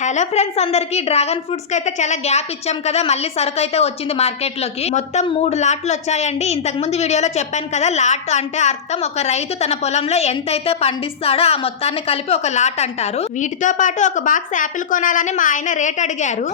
Hello friends అందరికి dragon ఫ్రూట్స్కి అయితే చాలా గ్యాప్ ఇచ్చాం కదా. మళ్ళీ సరుకు అయితే వచ్చింది మార్కెట్లోకి మొత్తం మూడు లాట్లు వచ్చాయండి. ఇంతకు ముందు వీడియోలో చెప్పాను కదా లాట్ అంటే అర్థం. ఒక రైతు తన పొలంలో ఎంతైతే పండిస్తాడో ఆ మొత్తాన్ని కలిపి ఒక లాట్ అంటారు. వీటితో పాటు ఒక బాక్స్ యాపిల్ కొనాలని మా ఆయన రేట్ అడిగారు.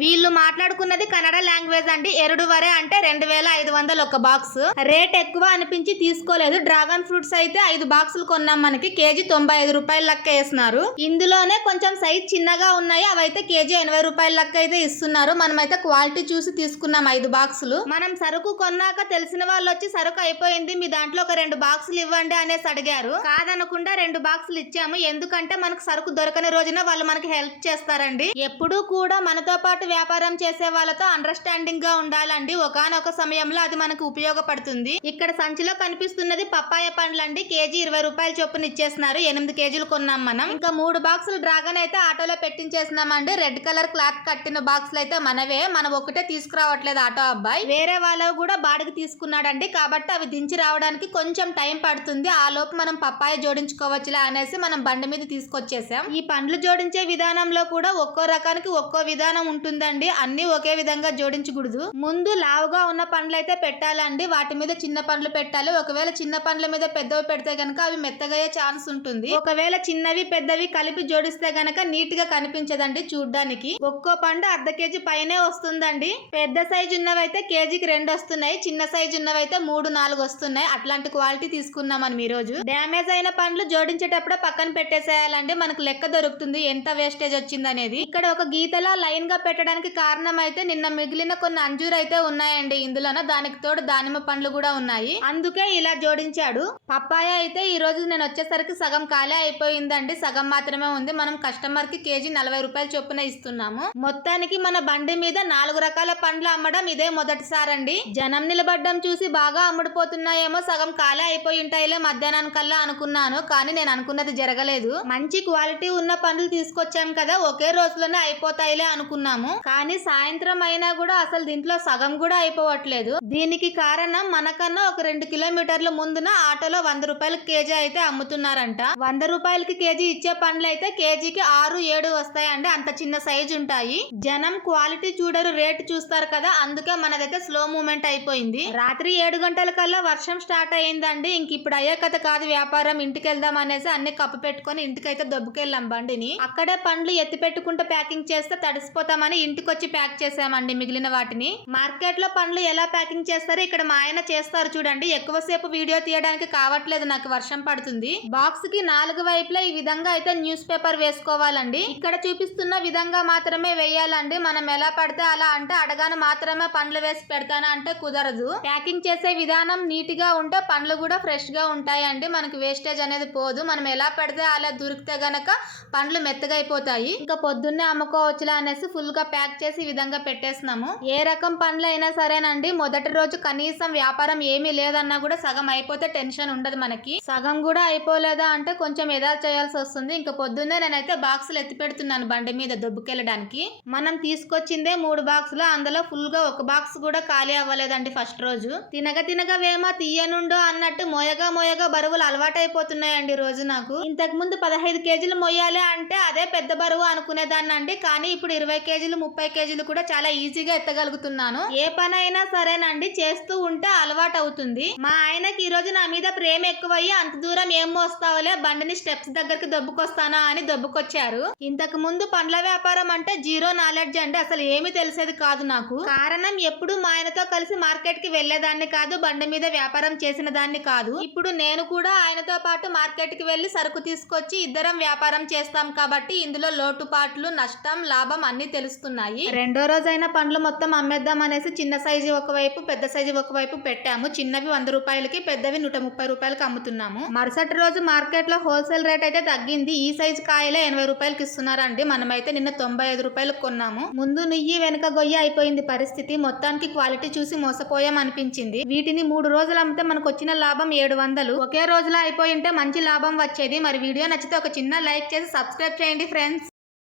వీళ్ళు మాట్లాడుకున్నది కన్నడ లాంగ్వేజ్ అండి. ఎరుడు వరే అంటే రెండు వేల ఐదు వందలు ఒక బాక్స్ రేట్ ఎక్కువ అనిపించి తీసుకోలేదు. డ్రాగన్ ఫ్రూట్స్ అయితే ఐదు బాక్సులు కొన్నాం మనకి. కేజీ తొంభై ఐదు రూపాయల లెక్క వేస్తున్నారు. ఇందులోనే కొంచెం సైజ్ చిన్నగా ఉన్నాయి. అవైతే కేజీ ఎనభై రూపాయల లెక్క అయితే ఇస్తున్నారు. మనమైతే క్వాలిటీ చూసి తీసుకున్నాం ఐదు బాక్సులు మనం సరుకు కొన్నాక తెలిసిన వాళ్ళు వచ్చి సరుకు అయిపోయింది. మీ దాంట్లో ఒక రెండు బాక్సులు ఇవ్వండి అనేసి అడిగారు. కాదనకుండా రెండు బాక్సులు ఇచ్చాము. ఎందుకంటే మనకు సరుకు దొరకని రోజున వాళ్ళు మనకి హెల్ప్ చేస్తారండి. ఎప్పుడూ కూడా మనతో పాటు వ్యాపారం చేసే వాళ్ళతో అండర్స్టాండింగ్గా ఉండాలండి. ఒకనొక సమయంలో అది మనకు ఉపయోగపడుతుంది. ఇక్కడ సంచిలో కనిపిస్తున్నది పప్పాయ పండ్లండి. కేజీ ఇరవై రూపాయల చొప్పున ఇచ్చేస్తున్నారు. ఎనిమిది కేజీలు కొన్నాం మనం. ఇంకా మూడు బాక్సులు డ్రాగన్ అయితే ఆటోలో పెట్టించేసినామండి రెడ్ కలర్ క్లాత్ కట్టిన బాక్సులు అయితే మనవే. మనం ఒకటే తీసుకురావట్లేదు ఆటో అబ్బాయి. వేరే వాళ్ళవి కూడా బాడికి తీసుకున్నాడండి. కాబట్టి అవి దించి రావడానికి కొంచెం టైం పడుతుంది. ఆ లోపు మనం పప్పాయ జోడించుకోవచ్చులే అనేసి మనం బండి మీద తీసుకొచ్చేసాం. ఈ పండ్లు జోడించే విధానంలో కూడా ఒక్కో రకానికి ఒక్కో విధానం ఉంటుంది. ఉంటుందండి. అన్ని ఒకే విధంగా జోడించకూడదు. ముందు లావుగా ఉన్న పండ్లు అయితే పెట్టాలండి. వాటి మీద చిన్న పండ్లు పెట్టాలి. ఒకవేళ చిన్న పండ్ల మీద పెద్దవి పెడితే గనక అవి మెత్తగయ్యే ఛాన్స్ ఉంటుంది. ఒకవేళ చిన్నవి పెద్దవి కలిపి జోడిస్తే గనక నీట్గా కనిపించదండి చూడ్డానికి. ఒక్కో పండు అర్ధ కేజీ పైనే వస్తుందండి. పెద్ద సైజు ఉన్నవైతే కేజీకి రెండు వస్తున్నాయి. చిన్న సైజు ఉన్నవైతే మూడు నాలుగు వస్తున్నాయి. అట్లాంటి క్వాలిటీ తీసుకున్నాం మనం ఈ రోజు డ్యామేజ్ అయిన పండ్లు జోడించేటప్పుడే పక్కన పెట్టేసేయాలండి. మనకు లెక్క దొరుకుతుంది ఎంత వేస్టేజ్ వచ్చింది అనేది ఇక్కడ ఒక గీతలా లైన్గా పెట్టడానికి కారణం అయితే నిన్న మిగిలిన కొన్ని అంజూరు అయితే ఉన్నాయండి. ఇందులోన దానికి తోడు దానిమ్మ పండ్లు కూడా ఉన్నాయి. అందుకే ఇలా జోడించాడు. పప్పాయ అయితే ఈ రోజు నేను వచ్చేసరికి సగం ఖాళీ అయిపోయిందండి. సగం మాత్రమే ఉంది. మనం కస్టమర్కి కేజీ నలభై రూపాయలు చొప్పున ఇస్తున్నాము. మొత్తానికి మన బండి మీద నాలుగు రకాల పండ్లు అమ్మడం ఇదే మొదటిసారండి. జనం నిలబడ్డం చూసి బాగా అమ్ముడుపోతున్నాయేమో సగం ఖాళీ అయిపోయి ఉంటాయిలే మధ్యాహ్నానికల్లా అనుకున్నాను. కానీ నేను అనుకున్నది జరగలేదు. మంచి క్వాలిటీ ఉన్న పండ్లు తీసుకొచ్చాం కదా ఒకే రోజులోనే అయిపోతాయిలే అనుకున్నాము. కానీ సాయంత్రం అయినా కూడా అసలు దీంట్లో సగం కూడా అయిపోవట్లేదు. దీనికి కారణం మనకన్నా ఒక రెండు కిలోమీటర్ల ముందున ఆటోలో వంద రూపాయలకి కేజీ అయితే అమ్ముతున్నారంట. వంద రూపాయలకి కేజీ ఇచ్చే పండ్లు అయితే కేజీకి ఆరు ఏడు వస్తాయండి. అంత చిన్న సైజు ఉంటాయి. జనం క్వాలిటీ చూడరు రేటు చూస్తారు కదా. అందుకే మనదైతే స్లో మూమెంట్ అయిపోయింది. రాత్రి ఏడు గంటల కల్లా వర్షం స్టార్ట్ అయిందండి ఇంక ఇప్పుడు అయ్యే కథ కాదు వ్యాపారం. ఇంటికి వెళ్దాం అనేసి అన్ని కప్పు పెట్టుకొని ఇంటికైతే దొబ్బుకెళ్ళాం బండిని. అక్కడే పండ్లు ఎత్తి పెట్టుకుంటూ ప్యాకింగ్ చేస్తే తడిసిపోతామని ఇంటికి వచ్చి ప్యాక్ చేసామండి మిగిలిన వాటిని. మార్కెట్లో పండ్లు ఎలా ప్యాకింగ్ చేస్తారో ఇక్కడ మా ఆయన చేస్తారు చూడండి. ఎక్కువసేపు వీడియో తీయడానికి కావట్లేదు నాకు వర్షం పడుతుంది. బాక్స్కి నాలుగు వైపులా ఈ విధంగా అయితే న్యూస్ పేపర్ వేసుకోవాలండి. ఇక్కడ చూపిస్తున్న విధంగా మాత్రమే వేయాలండి. మనం ఎలా పడితే అలా అంటే అడగాను మాత్రమే పండ్లు వేసి పెడతానా అంటే కుదరదు. ప్యాకింగ్ చేసే విధానం నీట్గా ఉంటే పండ్లు కూడా ఫ్రెష్గా ఉంటాయండి. మనకి వేస్టేజ్ అనేది పోదు. మనం ఎలా పెడితే అలా దొరికితే గనక పండ్లు మెత్తగా అయిపోతాయి. ఇంకా పొద్దున్నే అమ్ముకోవచ్చులా అనేసి ఫుల్గా ప్యాక్ చేసి ఈ విధంగా పెట్టేస్తున్నాము. ఏ రకం పనులు అయినా సరేనండి మొదటి రోజు కనీసం వ్యాపారం ఏమీ లేదన్నా కూడా సగం అయిపోతే టెన్షన్ ఉండదు మనకి. సగం కూడా అయిపోలేదా అంటే కొంచెం ఎదా చేయాల్సి వస్తుంది. ఇంకా పొద్దున్నే నేనైతే బాక్సులు ఎత్తి పెడుతున్నాను బండి మీద దొబ్బుకెళ్ళడానికి. మనం తీసుకొచ్చిందే మూడు బాక్సులు అందులో ఫుల్గా ఒక బాక్స్ కూడా ఖాళీ అవ్వలేదండి ఫస్ట్ రోజు. తినగ తినగ వేమా తీయనుండో అన్నట్టు మోయగా మోయగా బరువులు అలవాటైపోతున్నాయండి రోజు నాకు. ఇంతకు ముందు పదహైదు కేజీలు మొయ్యాలి అంటే అదే పెద్ద బరువు అనుకునేదాన్ని అండి కానీ ఇప్పుడు ఇరవై కేజీలు ముప్పై కేజీలు కూడా చాలా ఈజీగా ఎత్తగలుగుతున్నాను. ఏ పని అయినా సరేనండి చేస్తూ ఉంటే అలవాటు అవుతుంది మా ఆయనకి ఈ రోజు నా మీద ప్రేమ ఎక్కువయ్యి అంత దూరం ఏం మోస్తావులే బండిని స్టెప్స్ దగ్గరికి దొబ్బుకొస్తానా అని దొబ్బుకొచ్చారు. ఇంతకు ముందు పండ్ల వ్యాపారం అంటే జీరో నాలెడ్జ్ అండి అసలు ఏమీ తెలిసేది కాదు నాకు. కారణం ఎప్పుడు మా ఆయనతో కలిసి మార్కెట్కి వెళ్ళేదాన్ని కాదు బండి మీద వ్యాపారం చేసిన దాన్ని కాదు. ఇప్పుడు నేను కూడా ఆయనతో పాటు మార్కెట్కి వెళ్ళి సరుకు తీసుకొచ్చి ఇద్దరం వ్యాపారం చేస్తాం కాబట్టి ఇందులో లోటుపాట్లు నష్టం లాభం అన్ని తెలుస్తుంది. తెలుస్తున్నాయి రెండో రోజైన పండ్లు మొత్తం అమ్మేద్దాం అనేసి చిన్న సైజు ఒకవైపు పెద్ద సైజు ఒకవైపు పెట్టాము. చిన్నవి వంద రూపాయలకి పెద్దవి నూట ముప్పై రూపాయలకి అమ్ముతున్నాము. మరుసటి రోజు మార్కెట్లో హోల్సేల్ రేట్ అయితే తగ్గింది. ఈ సైజు కాయలే ఎనభై రూపాయలకి ఇస్తున్నారండి. మనమైతే నిన్న తొంభై ఐదు రూపాయలకు కొన్నాము. ముందు నుయ్యి వెనక గొయ్యి అయిపోయింది పరిస్థితి. మొత్తానికి క్వాలిటీ చూసి మోసపోయాం అనిపించింది వీటిని మూడు రోజులు అమ్మితే మనకు వచ్చిన లాభం ఏడు వందలు. ఒకే రోజులో అయిపోయి ఉంటే మంచి లాభం వచ్చేది. మరి వీడియో నచ్చితే ఒక చిన్న లైక్ చేసి సబ్స్క్రైబ్ చేయండి ఫ్రెండ్స్.